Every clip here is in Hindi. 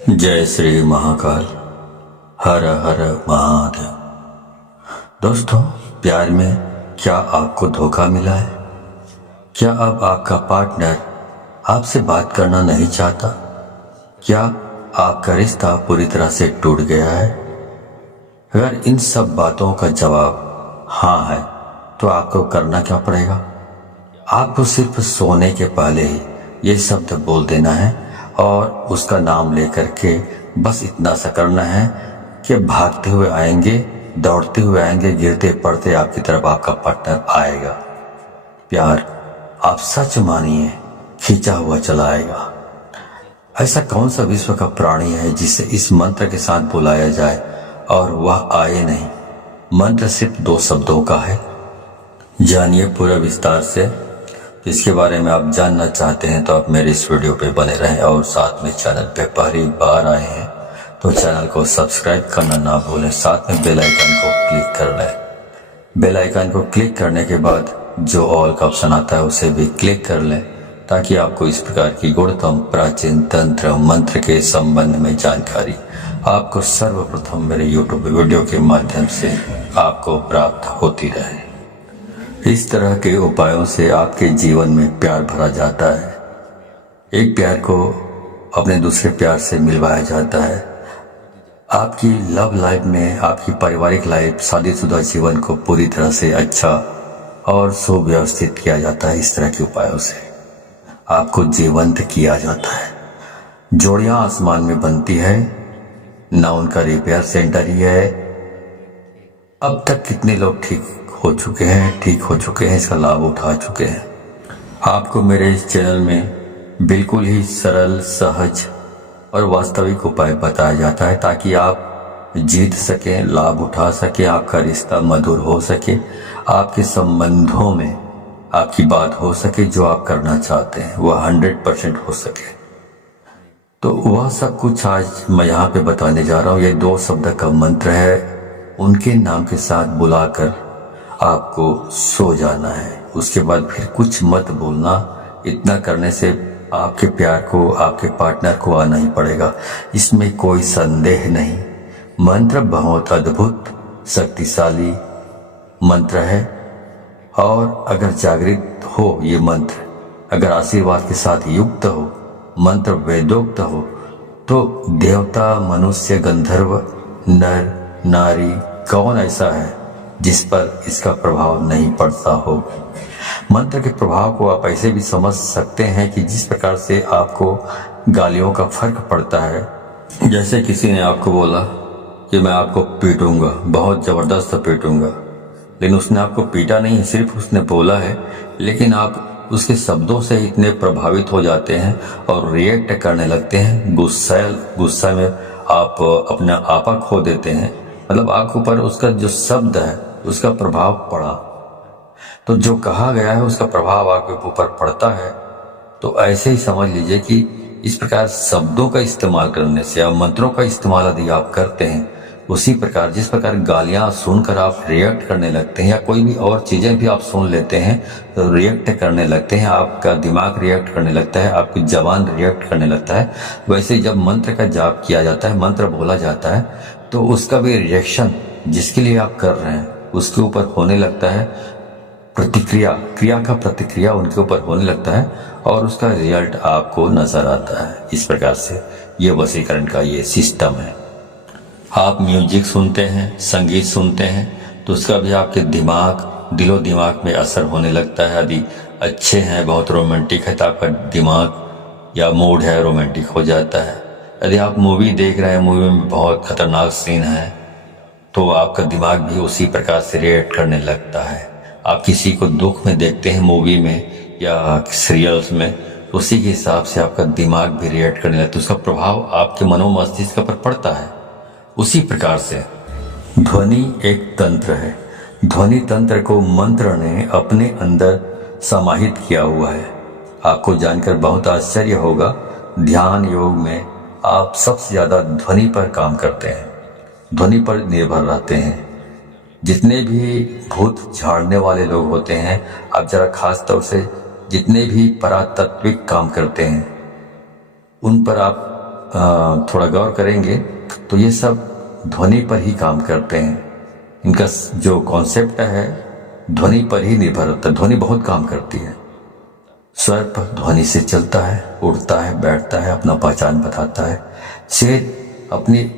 जय श्री महाकाल। हर हर महादेव। दोस्तों, प्यार में क्या आपको धोखा मिला है? क्या अब आपका पार्टनर आपसे बात करना नहीं चाहता? क्या आपका रिश्ता पूरी तरह से टूट गया है? अगर इन सब बातों का जवाब हाँ है तो आपको करना क्या पड़ेगा? आपको सिर्फ सोने के पहले ही ये शब्द बोल देना है और उसका नाम लेकर के बस इतना सा करना है कि भागते हुए आएंगे, दौड़ते हुए आएंगे, गिरते पड़ते आपकी तरफ आपका पार्टनर आएगा। प्यार आप सच मानिए खींचा हुआ चला आएगा। ऐसा कौन सा विश्व का प्राणी है जिसे इस मंत्र के साथ बुलाया जाए और वह आए नहीं? मंत्र सिर्फ 2 शब्दों का है। जानिए पूरा विस्तार से। इसके बारे में आप जानना चाहते हैं तो आप मेरे इस वीडियो पे बने रहें और साथ में चैनल पे पहली बार आए हैं तो चैनल को सब्सक्राइब करना ना भूलें, साथ में बेल आइकन को क्लिक कर लें। बेल आइकन को क्लिक करने के बाद जो ऑल का ऑप्शन आता है उसे भी क्लिक कर लें ताकि आपको इस प्रकार की गुणतम प्राचीन तंत्र मंत्र के संबंध में जानकारी आपको सर्वप्रथम मेरे यूट्यूब वीडियो के माध्यम से आपको प्राप्त होती रहे। इस तरह के उपायों से आपके जीवन में प्यार भरा जाता है। एक प्यार को अपने दूसरे प्यार से मिलवाया जाता है। आपकी लव लाइफ में, आपकी पारिवारिक लाइफ, शादीशुदा जीवन को पूरी तरह से अच्छा और सुव्यवस्थित किया जाता है। इस तरह के उपायों से आपको जीवंत किया जाता है। जोड़ियां आसमान में बनती है, ना उनका रिपेयर सेंटर ही है। अब तक कितने लोग ठीक हो चुके हैं, इसका लाभ उठा चुके हैं। आपको मेरे इस चैनल में बिल्कुल ही सरल, सहज और वास्तविक उपाय बताया जाता है ताकि आप जीत सकें, लाभ उठा सकें, आपका रिश्ता मधुर हो सके, आपके संबंधों में आपकी बात हो सके, जो आप करना चाहते हैं वह 100% हो सके। तो वह सब कुछ आज मैं यहाँ पे बताने जा रहा हूँ। ये 2 शब्द का मंत्र है। उनके नाम के साथ बुलाकर आपको सो जाना है। उसके बाद फिर कुछ मत बोलना। इतना करने से आपके प्यार को, आपके पार्टनर को आना ही पड़ेगा, इसमें कोई संदेह नहीं। मंत्र बहुत अद्भुत, शक्तिशाली मंत्र है और अगर जागृत हो ये मंत्र, अगर आशीर्वाद के साथ युक्त हो, मंत्र वेदोक्त हो, तो देवता, मनुष्य, गंधर्व, नर, नारी, कौन ऐसा है जिस पर इसका प्रभाव नहीं पड़ता हो। मंत्र के प्रभाव को आप ऐसे भी समझ सकते हैं कि जिस प्रकार से आपको गालियों का फर्क पड़ता है। जैसे किसी ने आपको बोला कि मैं आपको पीटूंगा, बहुत जबरदस्त पीटूंगा, लेकिन उसने आपको पीटा नहीं, सिर्फ उसने बोला है, लेकिन आप उसके शब्दों से इतने प्रभावित हो जाते हैं और रिएक्ट करने लगते हैं। गुस्सा में आप अपना आपा खो देते हैं। मतलब आपके ऊपर उसका जो शब्द है उसका प्रभाव पड़ा, तो जो कहा गया है उसका प्रभाव आपके ऊपर पड़ता है। तो ऐसे ही समझ लीजिए कि इस प्रकार शब्दों का इस्तेमाल करने से या मंत्रों का इस्तेमाल यदि आप करते हैं, उसी प्रकार जिस प्रकार गालियां सुनकर आप रिएक्ट करने लगते हैं या कोई भी और चीजें भी आप सुन लेते हैं तो रिएक्ट करने लगते हैं, आपका दिमाग रिएक्ट करने लगता है, आपकी जबान रिएक्ट करने लगता है। वैसे जब मंत्र का जाप किया जाता है, मंत्र बोला जाता है, तो उसका भी रिएक्शन जिसके लिए आप कर रहे हैं उसके ऊपर होने लगता है। क्रिया का प्रतिक्रिया उनके ऊपर होने लगता है और उसका रिजल्ट आपको नजर आता है। इस प्रकार से ये वशीकरण का ये सिस्टम है। आप म्यूजिक सुनते हैं, संगीत सुनते हैं, तो उसका भी आपके दिलो दिमाग में असर होने लगता है। यदि अच्छे हैं, बहुत रोमांटिक है, तो आपका दिमाग या मूड है रोमांटिक हो जाता है। यदि आप मूवी देख रहे हैं, मूवी में बहुत खतरनाक सीन है, तो आपका दिमाग भी उसी प्रकार से रिएक्ट करने लगता है। आप किसी को दुख में देखते हैं मूवी में या सीरियल्स में, तो उसी के हिसाब से आपका दिमाग भी रिएक्ट करने लगता है, उसका प्रभाव आपके मनोमस्तिष्क पर पड़ता है। उसी प्रकार से ध्वनि एक तंत्र है। ध्वनि तंत्र को मंत्र ने अपने अंदर समाहित किया हुआ है। आपको जानकर बहुत आश्चर्य होगा, ध्यान योग में आप सबसे ज्यादा ध्वनि पर काम करते हैं, ध्वनि पर निर्भर रहते हैं। जितने भी भूत झाड़ने वाले लोग होते हैं, आप जरा खास तौर से जितने भी परातत्विक काम करते हैं, उन पर आप थोड़ा गौर करेंगे तो ये सब ध्वनि पर ही काम करते हैं। इनका जो कॉन्सेप्ट है ध्वनि पर ही निर्भर होता है। ध्वनि बहुत काम करती है। स्वर पर ध्वनि से चलता है, उड़ता है, बैठता है, अपना पहचान बताता है। शेर अपनी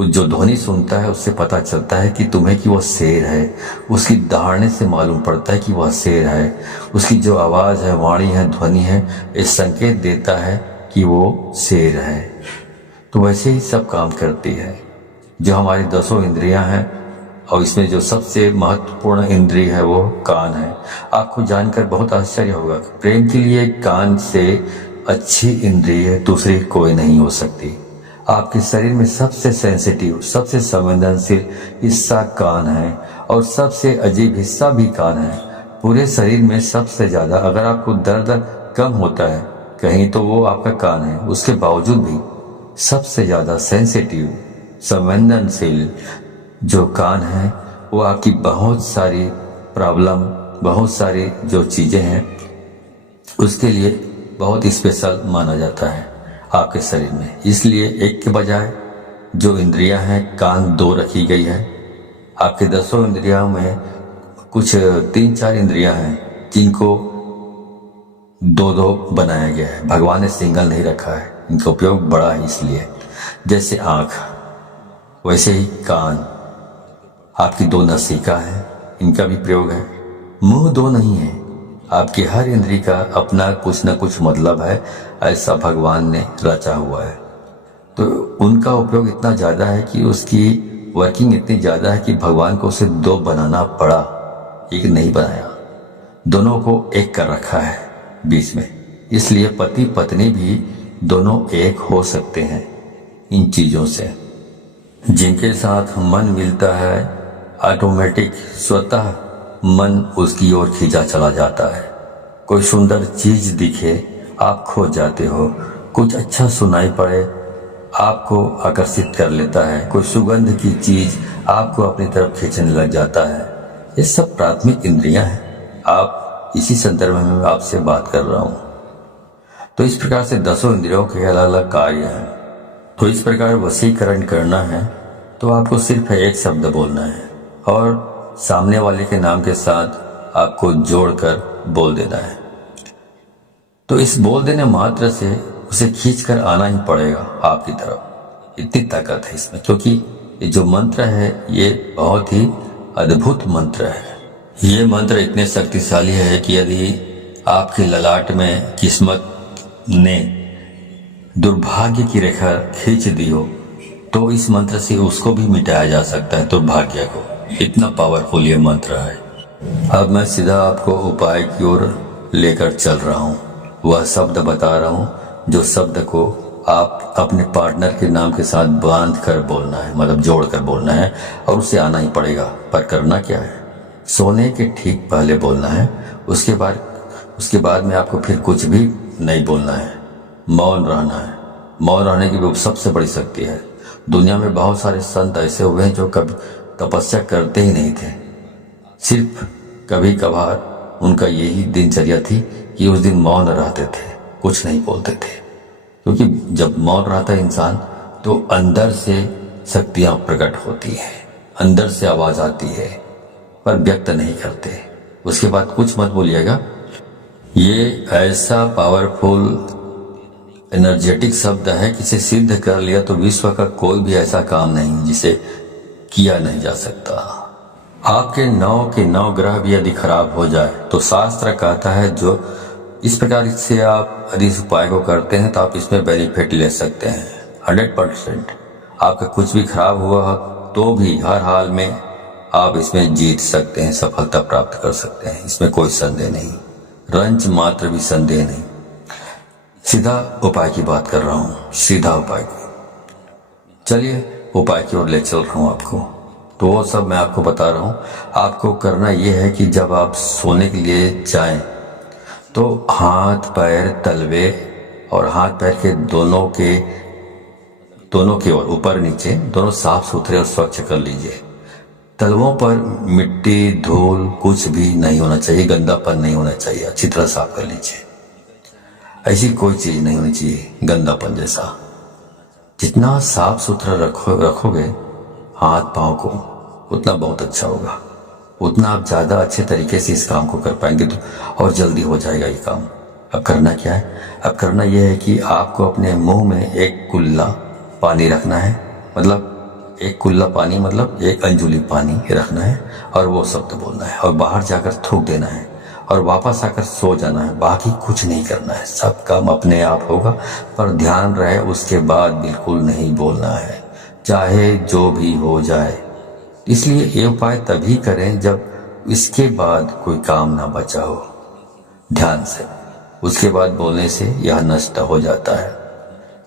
जो ध्वनि सुनता है उससे पता चलता है कि तुम्हें कि वह शेर है। उसकी दहाड़ने से मालूम पड़ता है कि वह शेर है। उसकी जो आवाज़ है, वाणी है, ध्वनि है, ये संकेत देता है कि वो शेर है। तो वैसे ही सब काम करती है। जो हमारी 10 इंद्रियां हैं और इसमें जो सबसे महत्वपूर्ण इंद्रिय है वो कान है। आपको जानकर बहुत आश्चर्य होगा, प्रेम के लिए कान से अच्छी इंद्रिय दूसरी कोई नहीं हो सकती। आपके शरीर में सबसे सेंसिटिव, सबसे संवेदनशील हिस्सा कान है और सबसे अजीब हिस्सा भी कान है। पूरे शरीर में सबसे ज़्यादा अगर आपको दर्द कम होता है कहीं तो वो आपका कान है। उसके बावजूद भी सबसे ज़्यादा सेंसिटिव, संवेदनशील जो कान है वो आपकी बहुत सारी प्रॉब्लम, बहुत सारी जो चीज़ें हैं उसके लिए बहुत स्पेशल माना जाता है आपके शरीर में। इसलिए एक के बजाय जो इंद्रियां हैं कान 2 रखी गई है। आपके 10 इंद्रियों में कुछ 3-4 इंद्रियां हैं जिनको 2-2 बनाया गया है। भगवान ने सिंगल नहीं रखा है, इनका उपयोग बड़ा है। इसलिए जैसे आँख वैसे ही कान, आपकी 2 नासिका है, इनका भी प्रयोग है। मुंह 2 नहीं है। आपकी हर इंद्री का अपना कुछ न कुछ मतलब है, ऐसा भगवान ने रचा हुआ है। तो उनका उपयोग इतना ज़्यादा है कि उसकी वर्किंग इतनी ज़्यादा है कि भगवान को उसे 2 बनाना पड़ा, एक नहीं बनाया। दोनों को एक कर रखा है बीच में। इसलिए पति पत्नी भी दोनों एक हो सकते हैं इन चीज़ों से। जिनके साथ मन मिलता है ऑटोमेटिक स्वतः मन उसकी ओर खींचा चला जाता है। कोई सुंदर चीज दिखे आप खो जाते हो। कुछ अच्छा सुनाई पड़े आपको आकर्षित कर लेता है। कोई सुगंध की चीज आपको अपनी तरफ खींचने लग जाता है। ये सब प्राथमिक इंद्रियां हैं। आप इसी संदर्भ में मैं आपसे बात कर रहा हूँ। तो इस प्रकार से 10 इंद्रियों के अलग अलग कार्य हैं। तो इस प्रकार वशीकरण करना है तो आपको सिर्फ एक शब्द बोलना है और सामने वाले के नाम के साथ आपको जोड़कर बोल देना है। तो इस बोल देने मात्र से उसे खींचकर आना ही पड़ेगा आपकी तरफ। इतनी ताकत है इसमें, क्योंकि ये जो मंत्र है ये बहुत ही अद्भुत मंत्र है। ये मंत्र इतने शक्तिशाली है कि यदि आपके ललाट में किस्मत ने दुर्भाग्य की रेखा खींच दी हो तो इस मंत्र से उसको भी मिटाया जा सकता है, दुर्भाग्य को। इतना पावरफुल ये मंत्र है। अब मैं सीधा आपको उपाय की ओर लेकर चल रहा हूँ। वह शब्द बता रहा हूँ जो शब्द को आप अपने पार्टनर के नाम के साथ बांध कर बोलना है, मतलब जोड़ कर बोलना है और उसे आना ही पड़ेगा। पर करना क्या है, सोने के ठीक पहले बोलना है। उसके बाद में आपको फिर कुछ भी नहीं बोलना है, मौन रहना है। मौन रहने की भी सबसे बड़ी शक्ति है। दुनिया में बहुत सारे संत ऐसे हुए हैं जो कभी तपस्या करते ही नहीं थे। सिर्फ कभी कभार उनका यही दिनचर्या थी कि उस दिन मौन रहते थे, कुछ नहीं बोलते थे। क्योंकि जब मौन रहता है इंसान तो अंदर से शक्तियां प्रकट होती हैं, अंदर से आवाज आती है, पर व्यक्त नहीं करते। उसके बाद कुछ मत बोलिएगा। ये ऐसा पावरफुल एनर्जेटिक शब्द है कि इसे सिद्ध कर लिया तो विश्व का कोई भी ऐसा काम नहीं जिसे किया नहीं जा सकता। आपके 9 के 9 ग्रह भी यदि खराब हो जाए तो शास्त्र कहता है जो इस प्रकार से आप यदि इस उपाय को करते हैं तो आप इसमें बेनिफिट ले सकते हैं 100%। आपका कुछ भी खराब हुआ तो भी हर हाल में आप इसमें जीत सकते हैं, सफलता प्राप्त कर सकते हैं। इसमें कोई संदेह नहीं, रंच मात्र भी संदेह नहीं। सीधा उपाय की बात कर रहा हूँ, सीधा उपाय की। चलिए उपाय की ओर ले चल रहा हूँ आपको। तो वो सब मैं आपको बता रहा हूँ। आपको करना ये है कि जब आप सोने के लिए जाएं तो हाथ पैर तलवे और हाथ पैर के दोनों के ओर ऊपर नीचे दोनों साफ सुथरे और स्वच्छ कर लीजिए। तलवों पर मिट्टी धूल कुछ भी नहीं होना चाहिए, गंदापन नहीं होना चाहिए। अच्छी तरह साफ कर लीजिए। ऐसी कोई चीज नहीं होनी चाहिए गंदापन जैसा। जितना साफ सुथरा रखोगे हाथ पाँव को, उतना बहुत अच्छा होगा, उतना आप ज़्यादा अच्छे तरीके से इस काम को कर पाएंगे तो और जल्दी हो जाएगा ये काम। अब करना क्या है? अब करना यह है कि आपको अपने मुंह में एक कुल्ला पानी रखना है, मतलब एक कुल्ला पानी मतलब एक अंजुली पानी रखना है और वो शब्द बोलना है और बाहर जाकर थूक देना है और वापस आकर सो जाना है। बाकी कुछ नहीं करना है, सब काम अपने आप होगा, पर ध्यान रहे उसके बाद बिल्कुल नहीं बोलना है, चाहे जो भी हो जाए। इसलिए ये उपाय तभी करें जब इसके बाद कोई काम ना बचा हो। ध्यान से उसके बाद बोलने से यह नष्ट हो जाता है,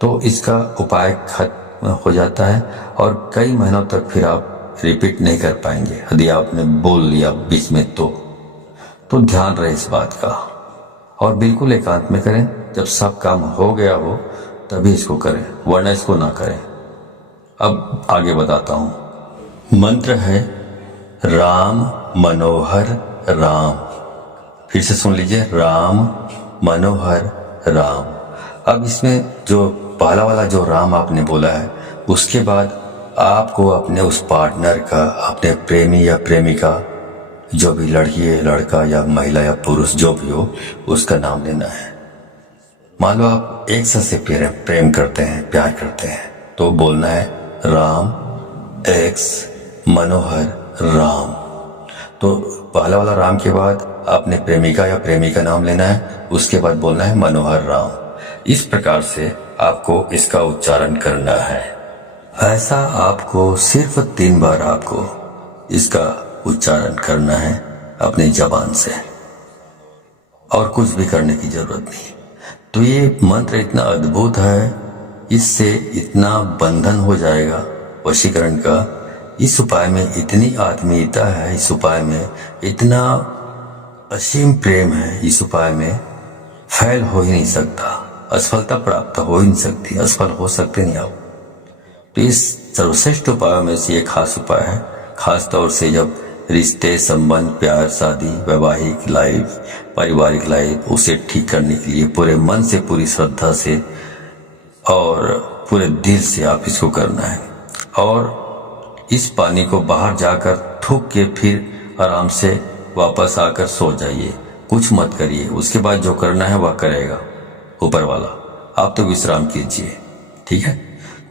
तो इसका उपाय खत्म हो जाता है और कई महीनों तक फिर आप रिपीट नहीं कर पाएंगे यदि आपने बोल लिया बीच में तो ध्यान रहे इस बात का। और बिल्कुल एकांत में करें, जब सब काम हो गया हो तभी इसको करें, वरना इसको ना करें। अब आगे बताता हूं। मंत्र है राम मनोहर राम। फिर से सुन लीजिए, राम मनोहर राम। अब इसमें जो पहला वाला जो राम आपने बोला है, उसके बाद आपको अपने उस पार्टनर का, अपने प्रेमी या प्रेमिका, जो भी लड़की है, लड़का या महिला या पुरुष जो भी हो, उसका नाम लेना है। मान लो आप एक साथ से प्रेम करते हैं, प्यार करते हैं, तो बोलना है राम एक्स मनोहर राम। तो पहला वाला राम के बाद अपने प्रेमिका या प्रेमी का नाम लेना है, उसके बाद बोलना है मनोहर राम। इस प्रकार से आपको इसका उच्चारण करना है। ऐसा आपको सिर्फ 3 बार आपको इसका उच्चारण करना है अपनी जबान से, और कुछ भी करने की जरूरत नहीं। तो ये मंत्र इतना अद्भुत है, इससे इतना बंधन हो जाएगा वशीकरण का। इस उपाय में इतनी आत्मीयता है, इस उपाय में इतना असीम प्रेम है, इस उपाय में फैल हो ही नहीं सकता, असफलता प्राप्त हो ही नहीं सकती, असफल हो सकते नहीं आप। तो इस सर्वश्रेष्ठ उपायों में से ये खास उपाय है, खास तौर से जब रिश्ते, संबंध, प्यार, शादी, वैवाहिक लाइफ, पारिवारिक लाइफ, उसे ठीक करने के लिए पूरे मन से, पूरी श्रद्धा से और पूरे दिल से आप इसको करना है। और इस पानी को बाहर जाकर थूक के फिर आराम से वापस आकर सो जाइए, कुछ मत करिए। उसके बाद जो करना है वह करेगा ऊपर वाला, आप तो विश्राम कीजिए, ठीक है।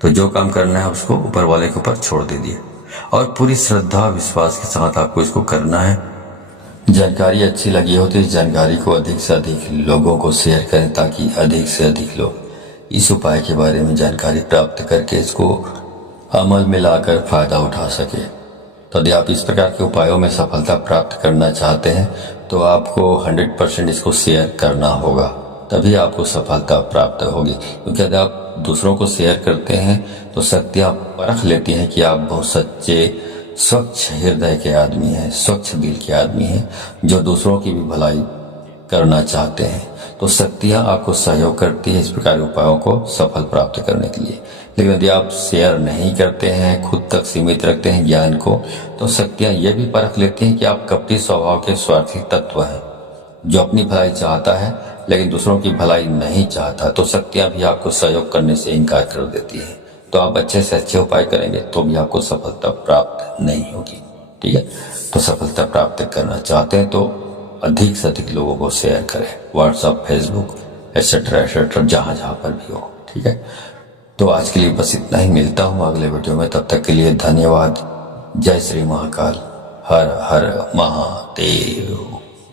तो जो काम करना है उसको ऊपर वाले के ऊपर छोड़ दीजिए और पूरी श्रद्धा विश्वास के साथ आपको इसको करना है। जानकारी अच्छी लगी हो तो इस जानकारी को अधिक से अधिक लोगों को शेयर करें, ताकि अधिक से अधिक लोग इस उपाय के बारे में जानकारी प्राप्त करके इसको अमल में लाकर फायदा उठा सके। तो यदि आप इस प्रकार के उपायों में सफलता प्राप्त करना चाहते हैं तो आपको 100% इसको शेयर करना होगा, तभी आपको सफलता प्राप्त होगी। क्योंकि यदि आप दूसरों को शेयर करते हैं तो शक्तियाँ परख लेती हैं कि आप बहुत सच्चे, स्वच्छ हृदय के आदमी हैं, स्वच्छ दिल के आदमी हैं, जो दूसरों की भी भलाई करना चाहते हैं। तो शक्तियाँ आपको सहयोग करती है इस प्रकार के उपायों को सफल प्राप्त करने के लिए। लेकिन यदि आप शेयर नहीं करते हैं, खुद तक सीमित रखते हैं ज्ञान को, तो शक्तियाँ ये भी परख लेती हैं कि आप कपटी स्वभाव के स्वार्थी तत्व हैं, जो अपनी भलाई चाहता है लेकिन दूसरों की भलाई नहीं चाहता। तो शक्तियाँ भी आपको सहयोग करने से इनकार कर देती है। तो आप अच्छे से अच्छे उपाय करेंगे तो भी आपको सफलता प्राप्त नहीं होगी, ठीक है। तो सफलता प्राप्त करना चाहते हैं तो अधिक से अधिक लोगों को शेयर करें, व्हाट्सएप, फेसबुक एटसेट्रा जहाँ जहाँ पर भी हो, ठीक है। तो आज के लिए बस इतना ही, मिलता हूँ अगले वीडियो में, तब तक के लिए धन्यवाद। जय श्री महाकाल, हर हर महादेव।